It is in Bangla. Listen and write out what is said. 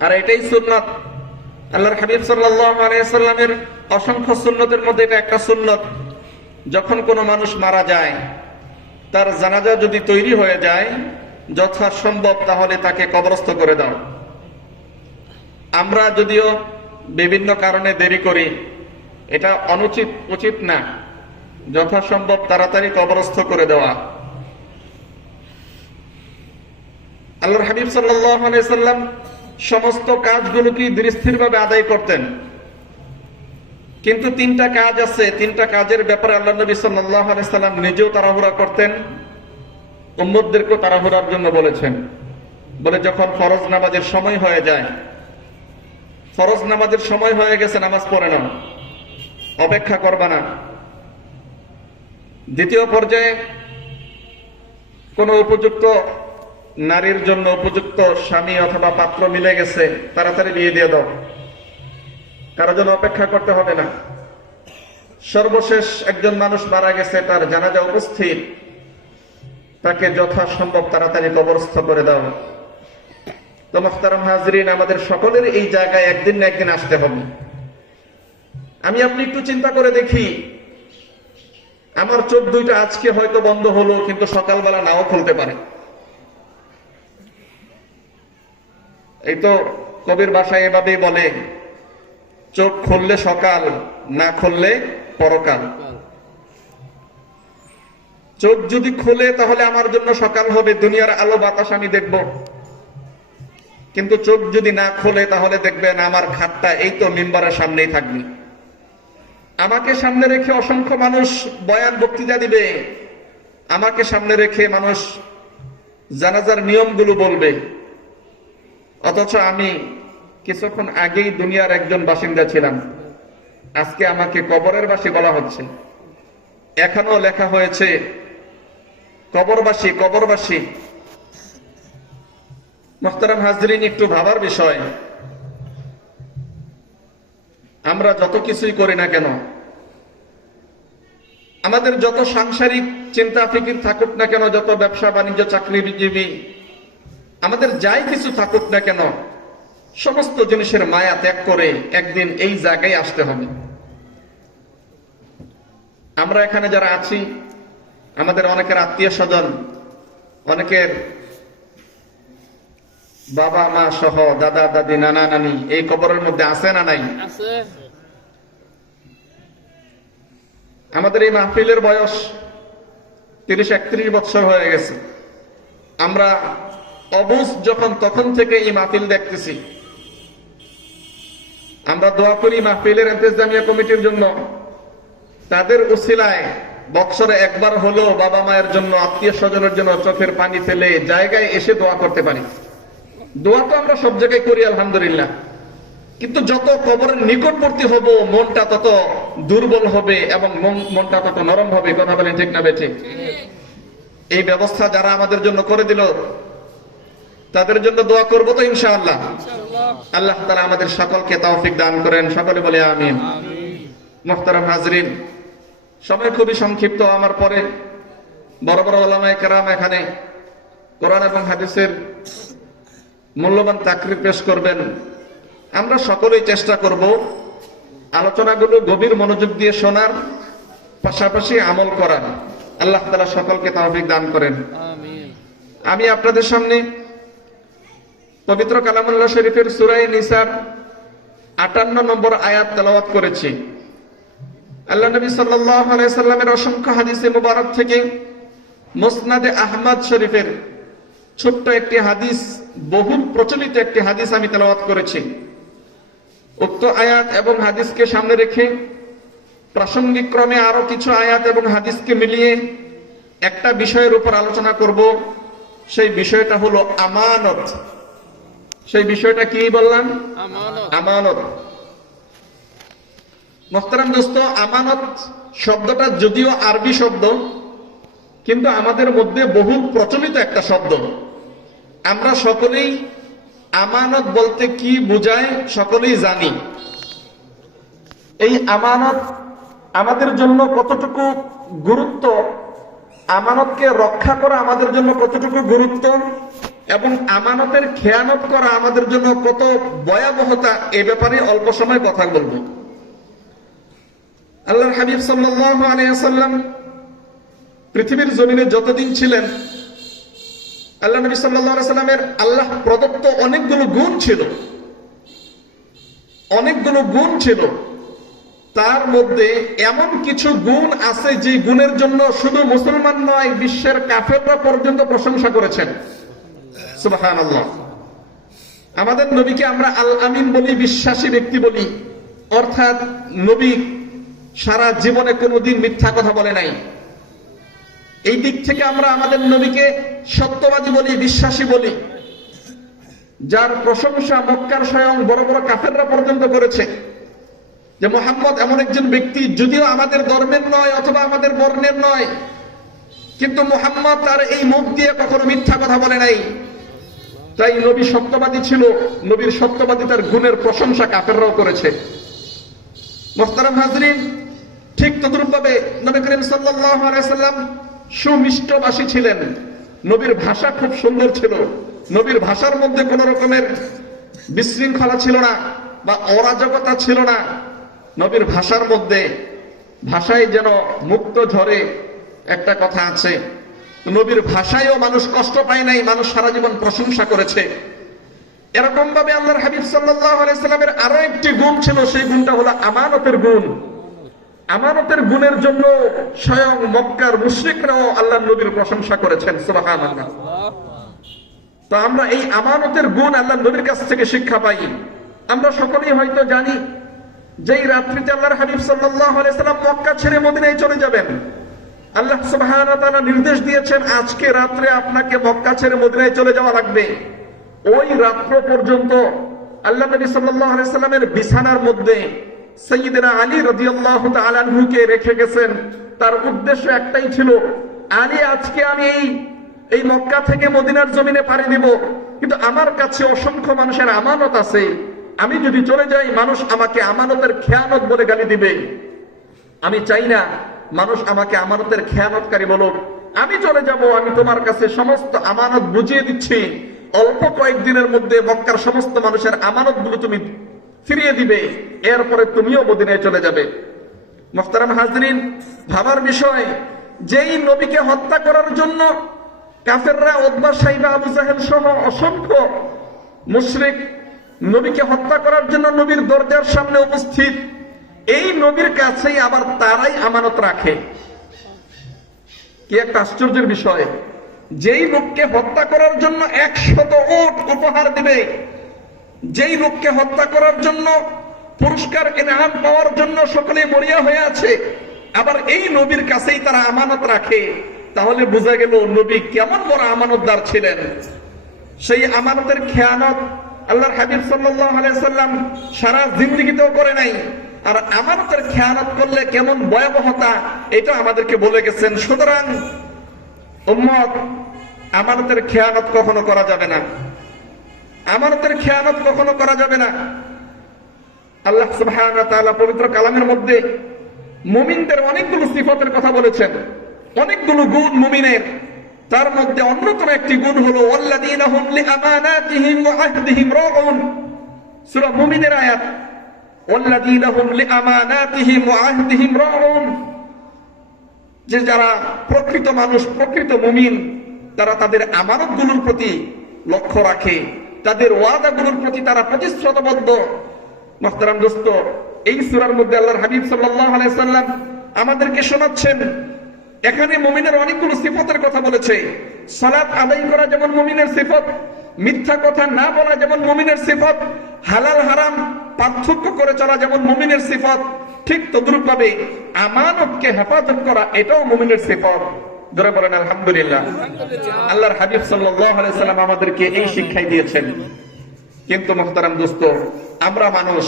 আর এটাই সুন্নত। আল্লাহর হাবিব সাল্লামের অসংখ্য সুন্নতের মধ্যে এটা একটা সুন্নত। যখন কোনো মানুষ মারা যায়, তার জানাজা যদি তৈরি হয়ে যায়, যথাসম্ভব তাহলে তাকে কবরস্থ করে দাও। আমরা যদিও বিভিন্ন কারণে দেরি করি, এটা অনুচিত, উচিত না। যথাসম্ভব তাড়াতাড়ি কবরস্থ করে দেওয়া। আল্লাহর হাবিব সাল্লাম সমস্ত কাজগুলো কি দৃঢ়স্থিরভাবে আদায় করতেন? কিন্তু তিনটা কাজ আছে, তিনটা কাজের ব্যাপারে আল্লাহ নবী সাল্লাম নিজেও তাড়াহুড়া করতেন উম্মদদেরকেও তাড়াহুড়ার জন্য বলেছেন। বলে যখন ফরজ নামাজের সময় হয়ে যায়, ফরজ নামাজের সময় হয়ে গেছে, নামাজ পড়ে না অপেক্ষা করবা না। দ্বিতীয় পর্যায়ে কোন উপযুক্ত নারীর জন্য উপযুক্ত স্বামী অথবা পাত্র মিলে গেছে, তাড়াতাড়ি বিয়ে দিয়ে দাও। কারও জন্য অপেক্ষা করতে হবে না। সর্বশেষ একজন মানুষ মারা গেছে, তার জানাজা উপস্থিত। তাকে যথাসম্ভব তাড়াতাড়ি কবরস্থ করে দাও। তো মোখতারাম হাজরিন, আমাদের সকলের এই জায়গায় একদিন না একদিন আসতে হবে। আমি আপনি একটু চিন্তা করে দেখি, আমার চোখ দুইটা আজকে হয়তো বন্ধ হলো, কিন্তু সকালবেলা নাও খুলতে পারে। এই তো কবির বাসায় এভাবেই বলে, চোখ খুললে সকাল, না খুললে পরকাল। চোখ যদি খুলে তাহলে আমার জন্য সকাল হবে, দুনিয়ার আলো বাতাস আমি দেখব। কিন্তু চোখ যদি না খোলে তাহলে দেখবেন আমার খাতটা এই তো মেম্বারের সামনেই থাকবে। আমাকে সামনে রেখে অসংখ্য মানুষ বয়ান বক্তৃতা দিবে। আমাকে সামনে রেখে মানুষ জানাজার নিয়মগুলো বলবে। অথচ আমি কিছুক্ষণ আগেই দুনিয়ার একজন বাসিন্দা ছিলাম। আজকে আমাকে কবরের বাসী বলা হচ্ছে। এখনও লেখা হয়েছে, কবরবাসী কবরবাসী। মোখতারাম হাজরিন, একটু ভাবার বিষয়। আমরা যত কিছুই করি না কেন, আমাদের যত সাংসারিক চিন্তা ফিকির থাকুক না কেন, যত ব্যবসা, বাণিজ্য, চাকরিজীবী আমাদের যাই কিছু থাকুক না কেন সমস্ত জিনিসের মায়া ত্যাগ করে একদিন এই জায়গায় আসতে হবে। আমরা এখানে যারা আছি আমাদের অনেকের আত্মীয় স্বজন অনেকের বাবা মা সহ দাদা দাদি নানা নানি এই কবরের মধ্যে আছে না নাই? আমাদের এই মাহফিলের বয়স তিরিশ একত্রিশ বছর হয়ে গেছে। আমরা অবুজ যখন তখন থেকে এই মাহফিল দেখতেছি। আমরা দোয়া করি মাহফিলের এন্তেজামিয়া কমিটির জন্য। তাদের উসিলায় বৎসরে একবার হলো বাবা মায়ের জন্য, আত্মীয় স্বজনের জন্য চোখের পানি ফেলে জায়গায় এসে দোয়া করতে পারি। দোয়া তো আমরা সব জায়গায় করি, আলহামদুলিল্লাহ। কিন্তু যত কবরের নিকটবর্তী হব, মনটা তত দুর্বল হবে এবং মন- মনটা তত নরম হবে। কথা বলেন ঠিক না বেঠিক এই ব্যবস্থা যারা আমাদের জন্য করে দিল তাদের জন্য দোয়া করব তো ইনশাআল্লাহ। আল্লাহ তারা আমাদের সকলকে তৌফিক দান করেন। সকলে বলে আমিন। মোহতারাম হাজরিন সময় খুবই সংক্ষিপ্ত আমার পরে। বড় বড় ওলামায় কেরাম এখানে কোরআন এবং হাদিসের মূল্যবান চাকরি পেশ করবেন। আমরা সকলেই চেষ্টা করব আলোচনাগুলো গভীর মনোযোগ দিয়ে শোনার পাশাপাশি আমল করার। আল্লাহ তালা সকলকে তৌফিক দান করেন। আমি আপনাদের সামনে পবিত্র কালামুল্লাহ শরীফের সুরাই নিসার আটান্ন নম্বর আয়াত তেলাওয়াত করেছি। আল্লাহ নবী সাল্লামের অসংখ্য হাদিসে মুবারক থেকে মোসনাদে আহমদ শরীফের ছোট্ট একটি হাদিস, বহুল প্রচলিত একটি হাদিস আমি তেলাওয়াত করেছি। উক্ত আয়াত এবং হাদিসকে সামনে রেখে প্রাসঙ্গিক ক্রমে আরও কিছু আয়াত এবং হাদিসকে মিলিয়ে একটা বিষয়ের উপর আলোচনা করব। সেই বিষয়টা হলো আমানত। সেই বিষয়টা কি বললাম আমানত। মোহতারাম দোস্ত আমানত শব্দটা যদিও আরবি শব্দ কিন্তু আমাদের মধ্যে বহু প্রচলিত একটা শব্দ। আমরা সকলেই আমানত বলতে কি বোঝায় সকলেই জানি। এই আমানত আমাদের জন্য কতটুকু গুরুত্ব? আমানতকে রক্ষা করা আমাদের জন্য কতটুকু গুরুত্ব? এবং আমানতের খেয়ানত করা আমাদের জন্য কত ভয়াবহতা, এ ব্যাপারে অল্প সময় কথা বলব। আল্লাহর হাবিব সাল্লাম পৃথিবীর জমিনে যতদিন ছিলেন, আল্লাহ নবী সাল্লামের আল্লাহ প্রদত্ত অনেকগুলো গুণ ছিল। অনেকগুলো গুণ ছিল। তার মধ্যে এমন কিছু গুণ আছে যে গুণের জন্য শুধু মুসলমান নয়, বিশ্বের কাফেররা পর্যন্ত প্রশংসা করেছেন। সুবহানাল্লাহ। আমাদের নবীকে আমরা আল আমিন বলি, বিশ্বাসী ব্যক্তি বলি। অর্থাৎ নবী সারা জীবনে কোনোদিন মিথ্যা কথা বলে নাই। এই দিক থেকে আমরা আমাদের নবীকে সত্যবাদী বলি, বিশ্বাসী বলি। যার প্রশংসা মক্কার স্বয়ং বড় বড় কাফেররা পর্যন্ত করেছে। যে মোহাম্মদ এমন একজন ব্যক্তি, যদিও আমাদের ধর্মের নয় অথবা আমাদের বর্ণের নয়, কিন্তু মোহাম্মদ তার এই মুখ দিয়ে কখনো মিথ্যা কথা বলে নাই। তাই নবী সত্যবাদী ছিল, নবীর সত্যবাদী তার গুণের প্রশংসা কাপেররাও করেছে। মোহতারাম হাজরিন, ঠিক তদ্রুপভাবে নবী করিম সাল্লাম সুমিষ্টভাষী ছিলেন। নবীর ভাষা খুব সুন্দর ছিল। নবীর ভাষার মধ্যে কোন রকমের বিশৃঙ্খলা ছিল না বা অরাজকতা ছিল না। নবীর ভাষার মধ্যে ভাষায় যেন মুক্ত ঝরে একটা কথা আছে। নবীর ভাষায়ও মানুষ কষ্ট পায় নাই, মানুষ সারা জীবন প্রশংসা করেছে। এরকম ভাবে আল্লাহর হাবিব সাল্লামের আরও একটি গুণ ছিল, সেই গুণটা হলো আমানতের গুণ। আমানতের গুণের জন্য স্বয়ং মক্কার মুশরিকরাও আল্লাহর নবীর প্রশংসা করেছেন, সুবহানাল্লাহ। তো আমরা এই আমানতের গুণ আল্লাহ নবীর কাছ থেকে শিক্ষা পাই। আমরা সকলেই হয়তো জানি, যেই রাত্রিতে আল্লাহর হাবিব আলাইহি মক্কা ছেড়ে মদিনায় চলে যাবেন আল্লাহ সুবহানাহু ওয়া নির্দেশ দিয়েছেন, আজকে রাত্রে আপনাকে মক্কা ছেড়ে মদিনায় চলে যাওয়া লাগবে। ওই রাত্র পর্যন্ত আল্লাহ নবী সাল্লাল্লাহু সাল্লামের বিছানার মধ্যে সাইয়্যিদনা আলী রাদিয়াল্লাহু তাআলা রেখে গেছেন। তার উদ্দেশ্য একটাই ছিল, আলী, আজকে আমি এই এই মক্কা থেকে মদিনার জমিনে পাড়ি দিব। কিন্তু আমার কাছে অসংখ্য মানুষের আমানত আছে। আমি যদি চলে যাই, মানুষ আমাকে আমানতের খেয়ানত বলে গালি দিবে। আমি চাই না মানুষ আমাকে আমানতের খেয়ানতকারী বলুক, আমি চলে যাব, আমি তোমার কাছে সমস্ত আমানত বুঝিয়ে দিচ্ছি। অল্প কয়েকদিনের মধ্যে মক্কার সমস্ত মানুষের আমানতগুলো তুমি ফিরিয়ে দিবে, এরপরে তুমিও মদিনায় চলে যাবে। মোখতারাম হাজরিন, ভাবার বিষয়, যেই নবীকে হত্যা করার জন্য কাফেররা ওদবা সাইবা আবু জাহেল সহ অসংখ্য মুশরিক নবীকে হত্যা করার জন্য নবীর দরজার সামনে উপস্থিত এই নবীর কাছেই আবার তারাই আমানত রাখে। কি একটা আশ্চর্যের বিষয়? যেই লোককে হত্যা করার জন্য একশত ওট উপহার দিবে, যেই লোককে হত্যা করার জন্য পুরস্কার এনাম পাওয়ার জন্য সকলে মরিয়া হয়ে আছে, আবার এই নবীর কাছেই তারা আমানত রাখে। তাহলে বোঝা গেল নবী কেমন বড় আমানতদার ছিলেন। সেই আমানতের খেয়ানত আল্লাহর হাবিব সাল্লাম সারা জিন্দগিতেও করে নাই। আর আমানতের খেয়ানত করলে কেমন ভয়াবহতা, এটা আমাদেরকে বলে গেছেন। সুতরাং, উম্মত, আমানতের খেয়ানত কখনো করা যাবে না। আমানতের খেয়ানত কখনো করা যাবে না। আল্লাহ পবিত্র কালামের মধ্যে মুমিনদের অনেকগুলো সিফাতের কথা বলেছেন। অনেকগুলো গুণ মুমিনের। তার মধ্যে অন্যতম একটি গুণ হলো সূরা মুমিনের আয়াত। হুম লিআমানাতিহিম ওয়া আহদিহিম রাউন যে যারা প্রকৃত মানুষ, প্রকৃত মুমিন, তারা তাদের আমানতগুলোর প্রতি লক্ষ্য রাখে, তাদের ওয়াদাগুলোর প্রতি তারা প্রতিশ্রুতবদ্ধ। মোহতারাম দোস্ত, এই সূরার মধ্যে আল্লাহর হাবিব সাল্লাল্লাহু আলাইহি সাল্লাম আমাদেরকে শোনাচ্ছেন, এখানে মুমিনের অনেকগুলো সিফতের কথা বলেছে। সালাত আদায় করা যেমন মুমিনের সিফত মিথ্যা কথা না বলা যেমন মমিনের সিফত হালাল হারাম পার্থক্য করে চলা যেমন মুমিনের সিফত ঠিক তদ্রুপ ভাবে আমানতকে হেফাজত করা এটাও মুমিনের সিফত। ধরে বলেন আলহামদুলিল্লাহ। আল্লাহর হাবিব সাল্লাল্লাহু আলাইহি সাল্লাম আমাদেরকে এই শিক্ষাই দিয়েছেন। কিন্তু মহতারাম দোস্ত আমরা মানুষ